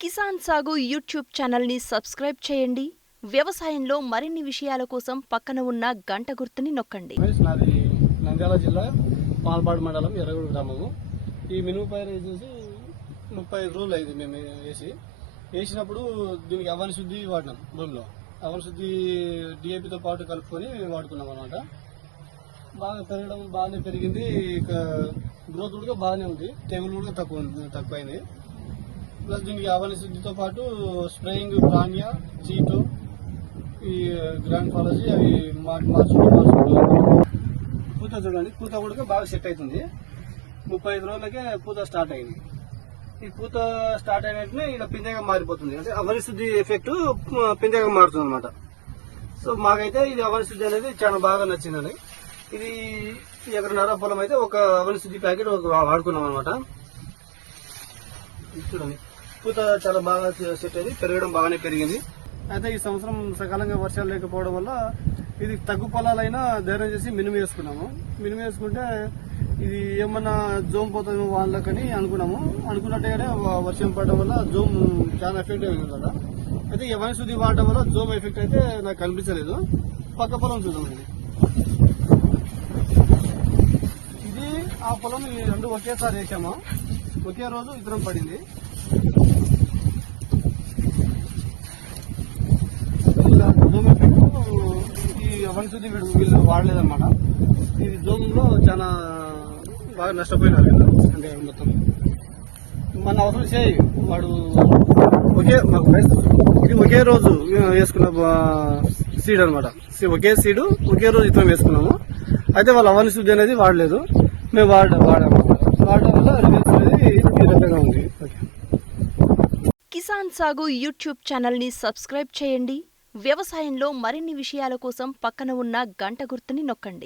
కిసాన్ సాగు యూట్యూబ్ ఛానల్ని సబ్స్క్రైబ్ చేయండి. వ్యవసాయంలో మరిన్ని విషయాల కోసం పక్కన ఉన్న గంట గుర్తుని నొక్కండి. నాది నంద్యాల జిల్లా పాల్పాడు మండలం ఎర్రగూడు గ్రామము. ఈ మినుము పైరు వేసేసి ముప్పై ఐదు రోజులు అయింది మేము వేసి. వేసినప్పుడు దీనికి అవని శుద్ధి వాడినాం భూమిలో. అవని శుద్ధి డిఏపితో పాటు కలుపుకొని వాడుకున్నాం అనమాట బాగా పెరగడం బాగానే పెరిగింది. ఇక గ్రోత్ కూడా బాగానే ఉంది. తెగులు కూడా తక్కువ ఉంది- తక్కువైంది ప్లస్ దీనికి అవని శుద్ధితో పాటు స్ప్రేయింగ్ ప్రాణ్య చీటు ఈ uh, గ్రాండ్ ఫాలజీ అవి మార్చుకుంటూ మార్చుకుంటూ పూత చూడండి పూత కూడా బాగా సెట్ అవుతుంది. ముప్పై ఐదు రోజులకే పూత స్టార్ట్ అయింది. ఈ పూత స్టార్ట్ అయిన వెంటనే ఇలా పిందెగా మారిపోతుంది. అంటే అవనిశుద్ధి ఎఫెక్ట్ పిందెగా మారుతుంది అనమాట సో మాకైతే ఇది అవనిశుద్ధి అనేది చాలా బాగా నచ్చిందండి. ఇది ఎకరన్నర పొలం అయితే ఒక అవనిశుద్ధి ప్యాకెట్ ఒక వాడుకున్నాం అనమాట చూడండి. పూత చాలా బాగా సెట్ అయింది పెరగడం బాగానే పెరిగింది. అయితే ఈ సంవత్సరం సకాలంగా వర్షాలు లేకపోవడం వల్ల ఇది తగ్గు పొలాలైనా ధైర్యం చేసి మినుము వేసుకున్నాము మినుము వేసుకుంటే ఇది ఏమన్నా జోమ్ పోతుంది వాళ్ళకని అనుకున్నాము. అనుకున్నట్టుగానే వర్షం పడడం వల్ల జోమ్ చాలా ఎఫెక్ట్ అయింది కదా. అయితే ఎవరి శుద్ధి వాడడం వల్ల జోమ్ ఎఫెక్ట్ అయితే నాకు కనిపించలేదు. పక్క పొలం చూద్దాం ఇది ఇది ఆ పొలం ఈ రెండు ఒకేసారి వేసాము. ఒకే రోజు ఇతరం పడింది ఇలా జూమ్ ఎఫెక్ట్ వన్ వనశుద్ధి వీడు వీళ్ళు వాడలేదన్నమాట. ఇది జూమ్ చాలా బాగా నష్టపోయినారు అంటే మొత్తం. మన అవసరం చేయి. వాడు ఒకే మాకు ఇది ఒకే రోజు వేసుకున్న సీడ్ అనమాట ఒకే సీడు ఒకే రోజు ఇతరం వేసుకున్నాము. అయితే వాళ్ళు అవన్నీ శుద్ధి అనేది వాడలేదు. మేము వాడ వాడాము. వాడడం వల్ల రిజల్ట్స్ అనేది ఈ రకంగా ఉంది. ఓకే. కిసాన్ సాగు యూట్యూబ్ ఛానల్ని సబ్స్క్రైబ్ చేయండి. వ్యవసాయంలో మరిన్ని విషయాల కోసం పక్కన ఉన్న గంట గుర్తుని నొక్కండి.